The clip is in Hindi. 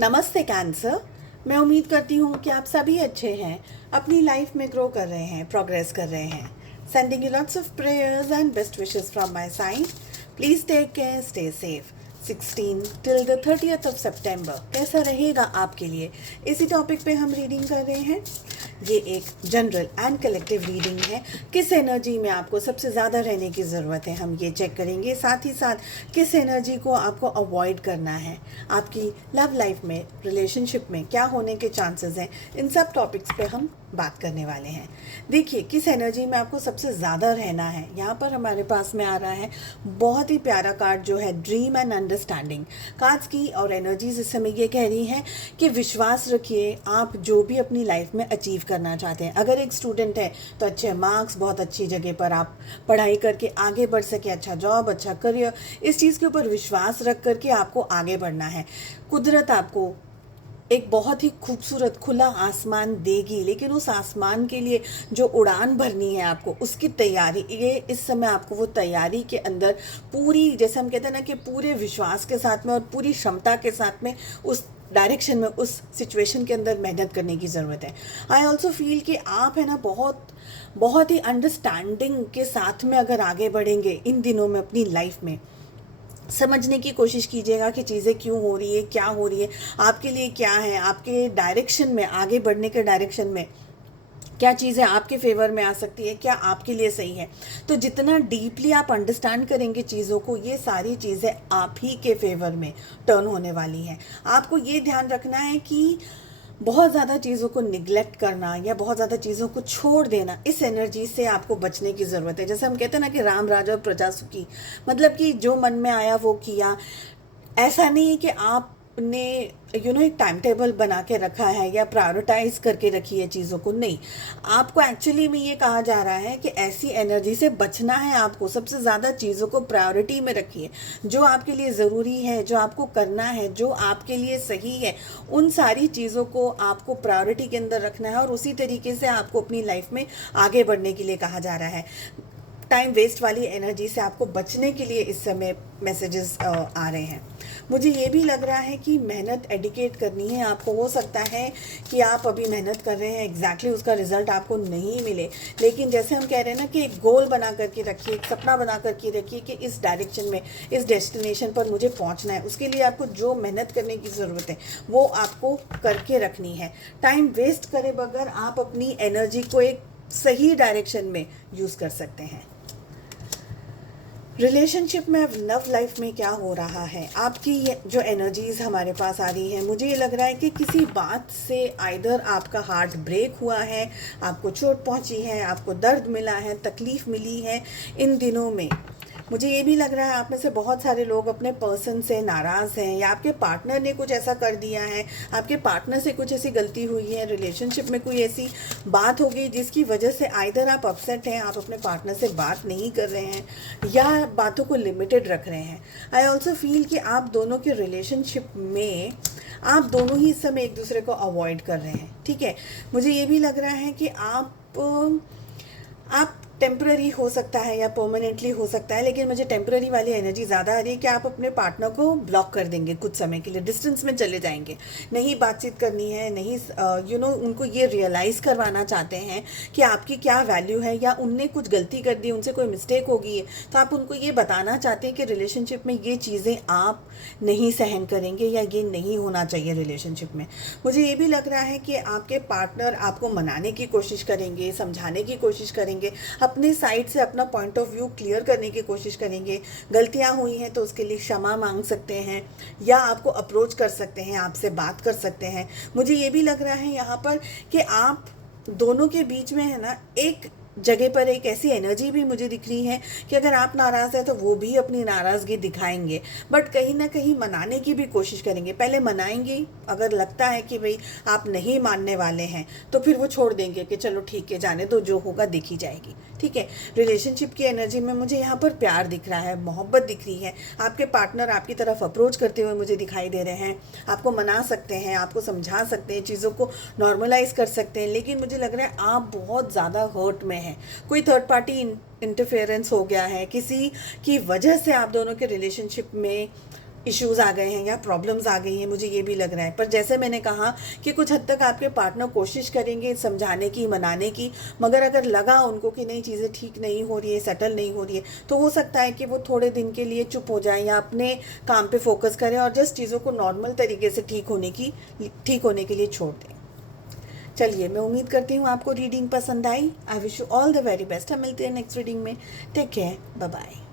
नमस्ते कैंसर। मैं उम्मीद करती हूँ कि आप सभी अच्छे हैं, अपनी लाइफ में ग्रो कर रहे हैं, प्रोग्रेस कर रहे हैं। Sending you lots of prayers and best wishes from my side. Please take care, stay safe. 16 till the 30th of सितंबर कैसा रहेगा आपके लिए, इसी टॉपिक पे हम रीडिंग कर रहे हैं। ये एक जनरल एंड कलेक्टिव रीडिंग है। किस एनर्जी में आपको सबसे ज़्यादा रहने की ज़रूरत है हम ये चेक करेंगे, साथ ही साथ किस एनर्जी को आपको अवॉइड करना है, आपकी लव लाइफ में, रिलेशनशिप में क्या होने के चांसेस हैं, इन सब टॉपिक्स पे हम बात करने वाले हैं। देखिए किस एनर्जी में आपको सबसे ज़्यादा रहना है। यहाँ पर हमारे पास में आ रहा है बहुत ही प्यारा कार्ड जो है ड्रीम एंड अंडरस्टैंडिंग। कार्ड्स की और एनर्जीज इस समय ये कह रही हैं कि विश्वास रखिए, आप जो भी अपनी लाइफ में अचीव करना चाहते हैं। अगर एक स्टूडेंट है तो अच्छे मार्क्स, बहुत अच्छी जगह पर आप पढ़ाई करके आगे बढ़ सके, अच्छा जॉब, अच्छा करियर, इस चीज़ के ऊपर विश्वास रख करके आपको आगे बढ़ना है। कुदरत आपको एक बहुत ही खूबसूरत खुला आसमान देगी, लेकिन उस आसमान के लिए जो उड़ान भरनी है आपको, उसकी तैयारी, ये इस समय आपको वो तैयारी के अंदर पूरी, जैसे हम कहते हैं ना कि पूरे विश्वास के साथ में और पूरी क्षमता के साथ में उस डायरेक्शन में, उस सिचुएशन के अंदर मेहनत करने की ज़रूरत है। आई ऑल्सो फील कि आप है ना बहुत बहुत ही अंडरस्टैंडिंग के साथ में अगर आगे बढ़ेंगे इन दिनों में अपनी लाइफ में, समझने की कोशिश कीजिएगा कि चीज़ें क्यों हो रही है, क्या हो रही है, आपके लिए क्या है, आपके डायरेक्शन में, आगे बढ़ने के डायरेक्शन में क्या चीज़ें आपके फेवर में आ सकती है, क्या आपके लिए सही है। तो जितना डीपली आप अंडरस्टैंड करेंगे चीज़ों को, ये सारी चीज़ें आप ही के फेवर में टर्न होने वाली हैं। आपको ये ध्यान रखना है कि बहुत ज़्यादा चीज़ों को निगलेक्ट करना या बहुत ज़्यादा चीज़ों को छोड़ देना, इस एनर्जी से आपको बचने की ज़रूरत है। जैसे हम कहते हैं ना कि राम राज और प्रजा सुखी, मतलब कि जो मन में आया वो किया। ऐसा नहीं है कि आपने एक टाइम टेबल बना के रखा है या प्रायोरिटाइज करके रखी है चीज़ों को, नहीं। आपको एक्चुअली में ये कहा जा रहा है कि ऐसी एनर्जी से बचना है। आपको सबसे ज़्यादा चीज़ों को प्रायोरिटी में रखिए। जो आपके लिए ज़रूरी है, जो आपको करना है, जो आपके लिए सही है, उन सारी चीज़ों को आपको प्रायोरिटी के अंदर रखना है और उसी तरीके से आपको अपनी लाइफ में आगे बढ़ने के लिए कहा जा रहा है। टाइम वेस्ट वाली एनर्जी से आपको बचने के लिए इस समय मैसेजेस आ रहे हैं। मुझे ये भी लग रहा है कि मेहनत एडिकेट करनी है आपको। हो सकता है कि आप अभी मेहनत कर रहे हैं, एग्जैक्टली उसका रिजल्ट आपको नहीं मिले, लेकिन जैसे हम कह रहे हैं ना कि एक गोल बना करके रखिए, एक सपना बना करके रखिए कि इस डायरेक्शन में, इस डेस्टिनेशन पर मुझे पहुंचना है। उसके लिए आपको जो मेहनत करने की ज़रूरत है वो आपको करके रखनी है। टाइम वेस्ट करे बगैर आप अपनी एनर्जी को एक सही डायरेक्शन में यूज़ कर सकते हैं। रिलेशनशिप में, अब लव लाइफ में क्या हो रहा है, आपकी ये जो एनर्जीज़ हमारे पास आ रही है, मुझे ये लग रहा है कि किसी बात से आइदर आपका हार्ट ब्रेक हुआ है, आपको चोट पहुंची है, आपको दर्द मिला है, तकलीफ़ मिली है इन दिनों में। मुझे ये भी लग रहा है आप में से बहुत सारे लोग अपने पर्सन से नाराज़ हैं, या आपके पार्टनर ने कुछ ऐसा कर दिया है, आपके पार्टनर से कुछ ऐसी गलती हुई है, रिलेशनशिप में कोई ऐसी बात हो गई जिसकी वजह से आइदर आप अपसेट हैं, आप अपने पार्टनर से बात नहीं कर रहे हैं या बातों को लिमिटेड रख रहे हैं। आई ऑल्सो फील कि आप दोनों के रिलेशनशिप में आप दोनों ही इस समय एक दूसरे को अवॉइड कर रहे हैं। ठीक है, मुझे ये भी लग रहा है कि आप टेम्पररी हो सकता है या परमानेंटली हो सकता है, लेकिन मुझे टेम्पररी वाली एनर्जी ज़्यादा आ रही है कि आप अपने पार्टनर को ब्लॉक कर देंगे, कुछ समय के लिए डिस्टेंस में चले जाएंगे, नहीं बातचीत करनी है, नहीं उनको ये रियलाइज़ करवाना चाहते हैं कि आपकी क्या वैल्यू है, या उनने कुछ गलती कर दी, उनसे कोई मिस्टेक हो गई है, तो आप उनको ये बताना चाहते हैं कि रिलेशनशिप में ये चीज़ें आप नहीं सहन करेंगे या ये नहीं होना चाहिए रिलेशनशिप में। मुझे ये भी लग रहा है कि आपके पार्टनर आपको मनाने की कोशिश करेंगे, समझाने की कोशिश करेंगे, अपने साइड से अपना पॉइंट ऑफ व्यू क्लियर करने की कोशिश करेंगे। गलतियां हुई हैं तो उसके लिए क्षमा मांग सकते हैं, या आपको अप्रोच कर सकते हैं, आपसे बात कर सकते हैं। मुझे ये भी लग रहा है यहाँ पर कि आप दोनों के बीच में है ना, एक जगह पर एक ऐसी एनर्जी भी मुझे दिख रही है कि अगर आप नाराज़ हैं तो वो भी अपनी नाराज़गी दिखाएंगे, बट कहीं ना कहीं मनाने की भी कोशिश करेंगे। पहले मनाएंगे, अगर लगता है कि भाई आप नहीं मानने वाले हैं तो फिर वो छोड़ देंगे कि चलो ठीक है, जाने दो, जो होगा देखी जाएगी। ठीक है, रिलेशनशिप की एनर्जी में मुझे यहाँ पर प्यार दिख रहा है, मोहब्बत दिख रही है। आपके पार्टनर आपकी तरफ अप्रोच करते हुए मुझे दिखाई दे रहे हैं, आपको मना सकते हैं, आपको समझा सकते हैं, चीज़ों को नॉर्मलाइज कर सकते हैं, लेकिन मुझे लग रहा है आप बहुत ज़्यादा हर्ट में हैं। कोई थर्ड पार्टी इंटरफेरेंस हो गया है, किसी की वजह से आप दोनों के रिलेशनशिप में इश्यूज़ आ गए हैं या प्रॉब्लम्स आ गई हैं, मुझे ये भी लग रहा है। पर जैसे मैंने कहा कि कुछ हद तक आपके पार्टनर कोशिश करेंगे समझाने की, मनाने की, मगर अगर लगा उनको कि नहीं चीज़ें ठीक नहीं हो रही है, सेटल नहीं हो रही है, तो हो सकता है कि वो थोड़े दिन के लिए चुप हो जाएं या अपने काम पे फोकस करें और जस्ट चीज़ों को नॉर्मल तरीके से ठीक होने के लिए छोड़ दें। चलिए, मैं उम्मीद करती हूँ आपको रीडिंग पसंद आई। I wish you all the very best. हम मिलते हैं नेक्स्ट रीडिंग में। Take care, bye bye.